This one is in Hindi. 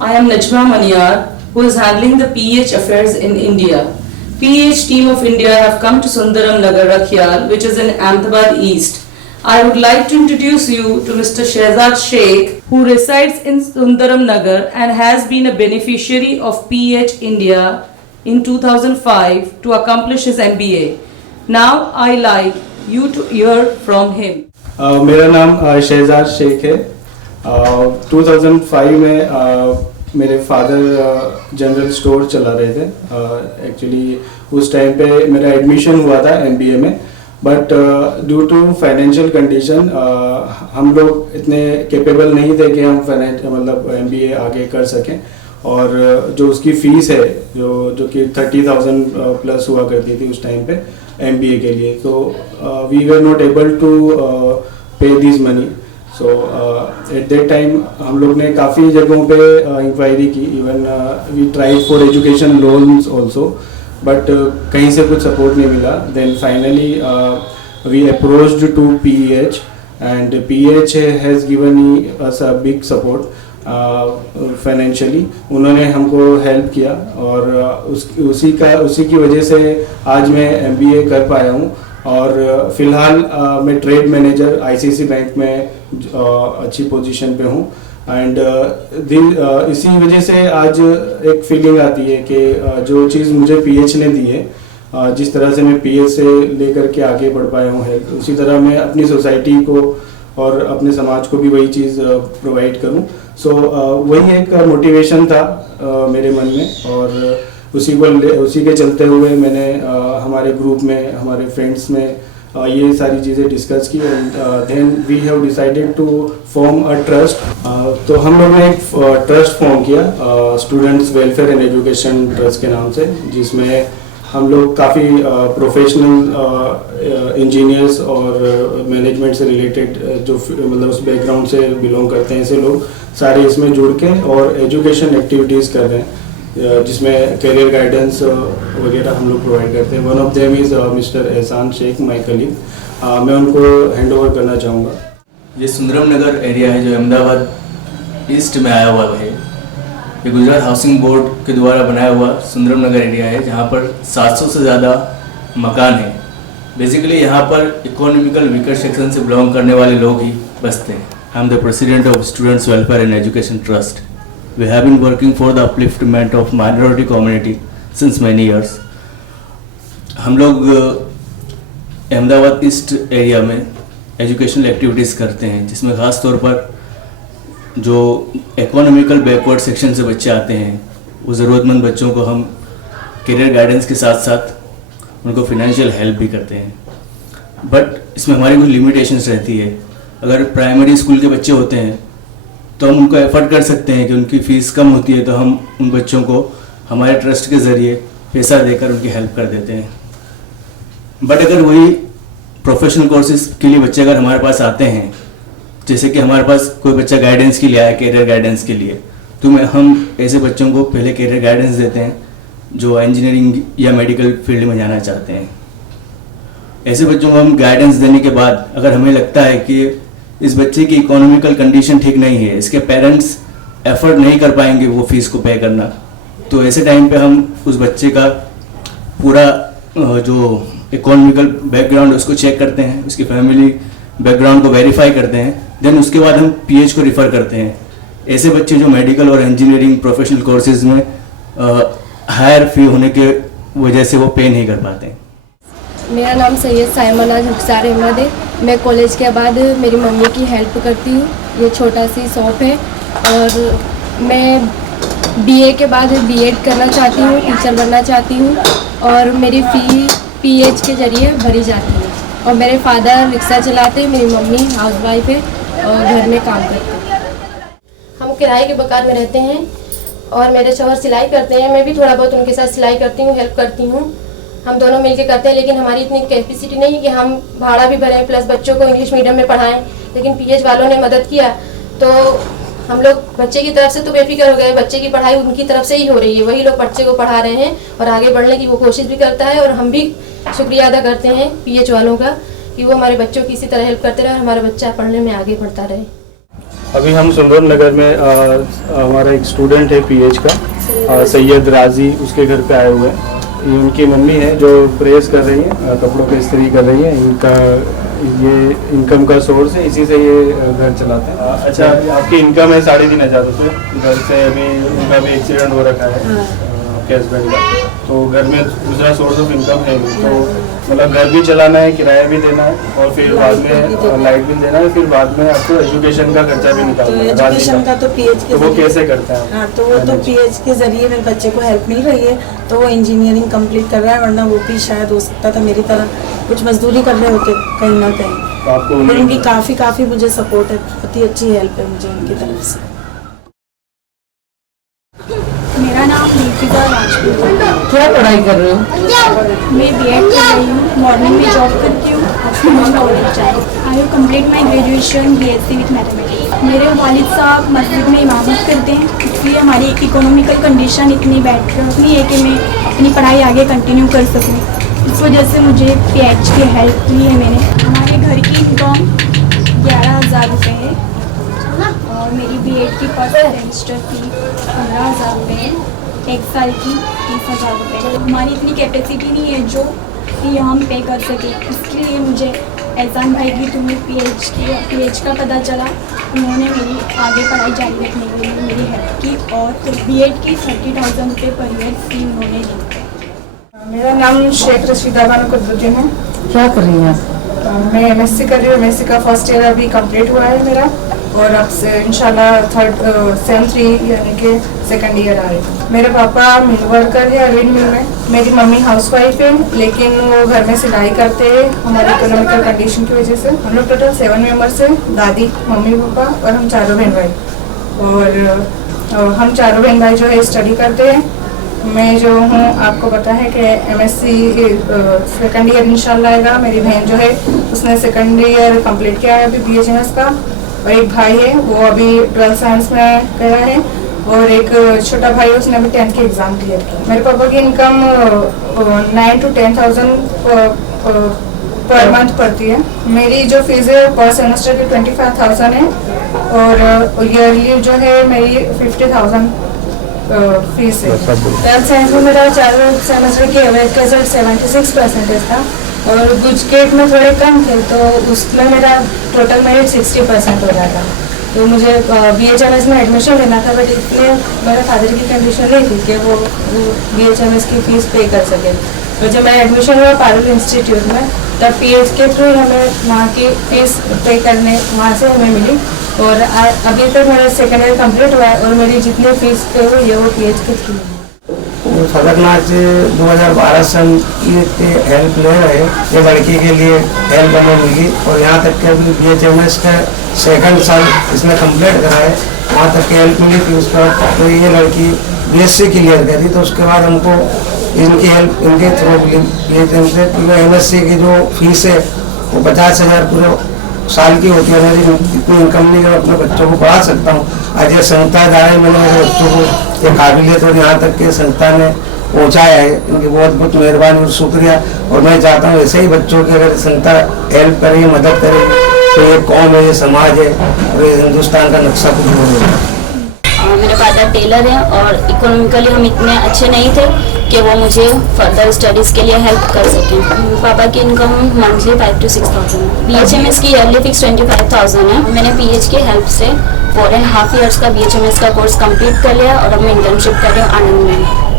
I am Najma Maniyar, who is handling the PH affairs in India. PH team of India have come to Sundaram Nagar, Rakhyal, which is in Ahmedabad East. I would like to introduce you to Mr. Shehzad Sheikh, who resides in Sundaram Nagar and has been a beneficiary of PH India in 2005 to accomplish his MBA. Now I like you to hear from him. मेरा नाम शहजाद शेख है। 2005 में मेरे फादर जनरल स्टोर चला रहे थे। एक्चुअली उस टाइम पे मेरा एडमिशन हुआ था एमबीए में, but due to financial condition हम लोग इतने कैपेबल नहीं थे कि हम मतलब एमबीए आगे कर सकें। और जो उसकी फ़ीस है जो कि 30,000 प्लस हुआ करती थी उस टाइम पे एमबीए के लिए, तो we were not able to pay this money. So at that time हम लोग ने काफ़ी जगहों पे इंक्वायरी की, even we tried for education loans also, but कहीं से कुछ सपोर्ट नहीं मिला। Then finally we approached to PH and PH has given us a big support financially. उन्होंने हमको हेल्प किया और उसी की वजह से आज मैं एमबीए कर पाया हूँ। और फ़िलहाल मैं ट्रेड मैनेजर आईसीआईसी बैंक में अच्छी पोजीशन पे हूँ। एंड इसी वजह से आज एक फीलिंग आती है कि जो चीज़ मुझे पीएच ने दी है, जिस तरह से मैं पीएच से लेकर के आगे बढ़ पाया हूँ हेल्थ, उसी तरह मैं अपनी सोसाइटी को और अपने समाज को भी वही चीज़ प्रोवाइड करूँ। सो वही एक मोटिवेशन था मेरे मन में, और उसी के चलते हुए मैंने हमारे ग्रुप में, हमारे फ्रेंड्स में ये सारी चीज़ें डिस्कस की। And then we have decided to form a trust. तो हम लोग ने एक ट्रस्ट फॉर्म किया students welfare and education trust के नाम से, जिसमें हम लोग काफ़ी प्रोफेशनल इंजीनियर्स और मैनेजमेंट से रिलेटेड जो मतलब उस बैकग्राउंड से बिलोंग करते हैं, ऐसे लोग सारे इसमें जुड़ के और एजुकेशन एक्टिविटीज़ कर रहे हैं, जिसमें करियर गाइडेंस वगैरह हम लोग प्रोवाइड करते हैं। One of them is mister एहसान शेख, माय कलीग। मैं उनको हैंड ओवर करना चाहूँगा। ये सुंदरम नगर एरिया है जो अहमदाबाद ईस्ट में आया हुआ है। ये गुजरात हाउसिंग बोर्ड के द्वारा बनाया हुआ सुंदरम नगर एरिया है, जहाँ पर 700 से ज़्यादा मकान हैं। बेसिकली यहाँ पर इकोनॉमिकल वीकर सेक्शन से बिलोंग करने वाले लोग ही बसते हैं। I am the president of students welfare and education trust. We have been working for the upliftment of minority community since many years. हम लोग अहमदाबाद ईस्ट एरिया में एजुकेशनल एक्टिविटीज़ करते हैं, जिसमें ख़ास तौर पर जो इकोनॉमिकल बैकवर्ड सेक्शन से बच्चे आते हैं, वो ज़रूरतमंद बच्चों को हम करियर गाइडेंस के साथ साथ उनको फिनेंशियल हेल्प भी करते हैं। बट इसमें हमारी कुछ लिमिटेशंस रहती है। अगर प्राइमरी स्कूल के बच्चे होते हैं तो हम उनको एफर्ट कर सकते हैं कि उनकी फ़ीस कम होती है, तो हम उन बच्चों को हमारे ट्रस्ट के ज़रिए पैसा देकर उनकी हेल्प कर देते हैं। बट अगर वही प्रोफेशनल कोर्सेज के लिए बच्चे अगर हमारे पास आते हैं, जैसे कि हमारे पास कोई बच्चा गाइडेंस के लिए आया, करियर गाइडेंस के लिए, तो हम ऐसे बच्चों को पहले करियर गाइडेंस देते हैं जो इंजीनियरिंग या मेडिकल फील्ड में जाना चाहते हैं। ऐसे बच्चों को हम गाइडेंस देने के बाद अगर हमें लगता है कि इस बच्चे की इकोनॉमिकल कंडीशन ठीक नहीं है, इसके पेरेंट्स एफर्ट नहीं कर पाएंगे वो फीस को पे करना, तो ऐसे टाइम पे हम उस बच्चे का पूरा जो इकोनॉमिकल बैकग्राउंड उसको चेक करते हैं, उसकी फैमिली बैकग्राउंड को वेरीफाई करते हैं। देन उसके बाद हम पीएच को रिफ़र करते हैं। ऐसे बच्चे जो मेडिकल और इंजीनियरिंग प्रोफेशनल कोर्सेज में हायर फी होने के वजह से वो पे नहीं कर पाते हैं। मेरा नाम सैयद साइमनाज रुखसार अहमद है। मैं कॉलेज के बाद मेरी मम्मी की हेल्प करती हूँ। ये छोटा सी शॉप है और मैं बीए के बाद बीएड करना चाहती हूँ, टीचर बनना चाहती हूँ, और मेरी फ़ी पीएच के ज़रिए भरी जाती है। और मेरे फादर रिक्शा चलाते हैं, मेरी मम्मी हाउसवाइफ है और घर में काम करते हैं। हम किराए के मकान में रहते हैं और मेरे शौहर सिलाई करते हैं। मैं भी थोड़ा बहुत उनके साथ सिलाई करती हूँ, हेल्प करती हूँ। हम दोनों मिलके करते हैं, लेकिन हमारी इतनी कैपेसिटी नहीं कि हम भाड़ा भी भरें प्लस बच्चों को इंग्लिश मीडियम में पढ़ाएं। लेकिन पीएच वालों ने मदद किया तो हम लोग बच्चे की तरफ से तो बेफिक्र हो गए। बच्चे की पढ़ाई उनकी तरफ से ही हो रही है, वही लोग बच्चे को पढ़ा रहे हैं और आगे बढ़ने की वो कोशिश भी करता है। और हम भी शुक्रिया अदा करते हैं पीएच वालों का कि वो हमारे बच्चों की इसी तरह हेल्प करते रहे और हमारा बच्चा पढ़ने में आगे बढ़ता रहे। अभी हम सुंदरम नगर में हमारा एक स्टूडेंट है पीएच का सैयद राजी, उसके घर पे आए हुए हैं। ये उनकी मम्मी है जो प्रेस कर रही है, कपड़ों पे इस्त्री कर रही है। इनका ये इनकम का सोर्स है, इसी से ये घर चलाते हैं। अच्छा, आपकी इनकम है 3,500 रुपये। घर से अभी उनका भी एक्सीडेंट हो रखा है आपके हस्बैंड का, तो घर में दूसरा सोर्स ऑफ इनकम है नहीं। तो मतलब घर भी चलाना है, किराया भी देना है, और फिर बाद में लाइट बिल देना है, फिर बाद में आपको एजुकेशन का खर्चा भी निकालना है। एजुकेशन का तो पीएच के तो वो कैसे करते हैं? हाँ, तो वो तो पीएच के जरिए मेरे बच्चे को हेल्प मिल रही है, तो वो इंजीनियरिंग कंप्लीट कर रहा है, वरना वो भी शायद हो सकता था मेरी तरह कुछ मजदूरी कर रहे होते कहीं ना कहीं। तो आपको और उनकी काफ़ी मुझे सपोर्ट है, बहुत ही अच्छी हेल्प है मुझे उनकी तरफ से। मेरा नाम दीपिका राजपूत है। क्या पढ़ाई कर रहे हो? मैं बीएड कर रही हूँ, मॉर्निंग में जॉब करती हूँ, आफ्टरनून कॉलेज जाती हूँ। I have complete my graduation BSc with mathematics. मेरे वालिद साहब मस्जिद में इमामत करते हैं, इसलिए हमारी इकोनॉमिकल कंडीशन इतनी बेटर नहीं है कि मैं अपनी पढ़ाई आगे कंटिन्यू कर सकूँ। इस वजह से मुझे पीएच की हेल्प ली है मैंने। हमारे घर की इनकम 11,000 रुपये है और मेरी बीएड की फर्स्ट सेमेस्टर फी 15,000 रुपये है, एक साल की 30,000 रुपये। हमारी इतनी कैपेसिटी नहीं है जो कि हम पे कर सकें, इसके लिए मुझे एहसान भाई की तुम्हें पीएच का पता चला, उन्होंने मेरी आगे पढ़ाई जारी रखने के लिए मेरी हेल्प की और बीएड की 30,000 रुपये पर ईयर फी उन्होंने दी। मेरा नाम शेख रशीदा बानो कुतुबुद्दीन है। क्या कर रही हैं आप? मैं एमएससी कर रही हूँ। एमएससी का फर्स्ट ईयर अभी कंप्लीट हुआ है मेरा, और अब से इंशाल्लाह सेम 3 यानी कि सेकंड ईयर आ रही है। मेरे पापा मिल वर्कर है अरविंद मिल में। मेरी मम्मी हाउसवाइफ है, लेकिन वो घर में सिलाई करते हैं हमारी इकोनॉमिकल कंडीशन की वजह से। हम लोग टोटल 7 मेम्बर्स हैं, दादी, मम्मी, पापा और हम चारों बहन भाई। और हम चारों बहन भाई जो है स्टडी करते हैं। मैं जो हूँ, आपको पता है कि एमएससी सेकंड ईयर इंशाल्लाह आएगा। मेरी बहन जो है उसने सेकंड ईयर कंप्लीट किया है अभी BHMS का, और एक भाई है वो अभी 12th साइंस में गया है, और एक छोटा भाई है उसने अभी 10th के एग्ज़ाम क्लियर किया। मेरे पापा की इनकम 9 to 10,000 पर मंथ पड़ती है। मेरी जो फीस है पर सेमेस्टर की 25,000 है, और ईयरली जो है मेरी 50,000 फीस है। 12th साइंस में मेरा 4 सेमेस्टर की एवरेज रिजल्ट 76% था, और गुजकेट में थोड़े कम थे, तो उसमें मेरा टोटल मेरिट 60% हो जाता। तो मुझे BHMS में एडमिशन लेना था, बट इतने मेरे फादर की कंडीशन नहीं थी कि वो BHMS की फ़ीस पे कर सके। तो जब मैं एडमिशन हुआ पारुल इंस्टीट्यूट में, तब पीएच के थ्रू हमें वहाँ की फ़ीस पे करने वहाँ से हमें मिली, और अभी तक मेरा सेकेंड ईयर कंप्लीट हुआ है, और मेरी जितनी फ़ीस पे हुई है वो पीएच के थ्रू है। फजरनाथ से 2012 से हम ये हेल्प ले रहे हैं। ये लड़की के लिए हेल्प हमें मिली, और यहाँ तक के अभी BHMS का सेकंड साल इसने कंप्लीट करा है, वहाँ तक की हेल्प मिली थी। उसका तो ये लड़की BSc क्लियर करी, तो उसके बाद हमको इनकी हेल्प इनके थ्रू मिली BHMS से। क्योंकि MSc की जो फीस है वो 50,000 पूरे साल की होती है। मेरी इतनी इनकम नहीं है, अपने बच्चों को पढ़ा सकता हूँ। आज ये संस्था द्वारा मैंने मेरे बच्चों को ये काबिलियत और यहाँ तक के संस्था ने पहुँचाया है। इनकी बहुत बहुत मेहरबानी और शुक्रिया। और मैं चाहता हूँ ऐसे ही बच्चों की अगर संस्था हेल्प करे, मदद करे, तो ये कौम है, ये समाज है, और ये हिंदुस्तान का नक्शा कुछ हो। मेरे फादर टेलर हैं, और इकोनॉमिकली हम इतने अच्छे नहीं थे कि वो मुझे फर्दर स्टडीज़ के लिए हेल्प कर सकें। पापा की इनकम मंथली 5 to 6,000 है। BHMS की ईयरली फिक्स 25,000 है। मैंने पीएच की हेल्प से 4.5 years का BHMS का कोर्स कंप्लीट कर लिया, और अब मैं इंटर्नशिप कर रही हूँ आनंद में।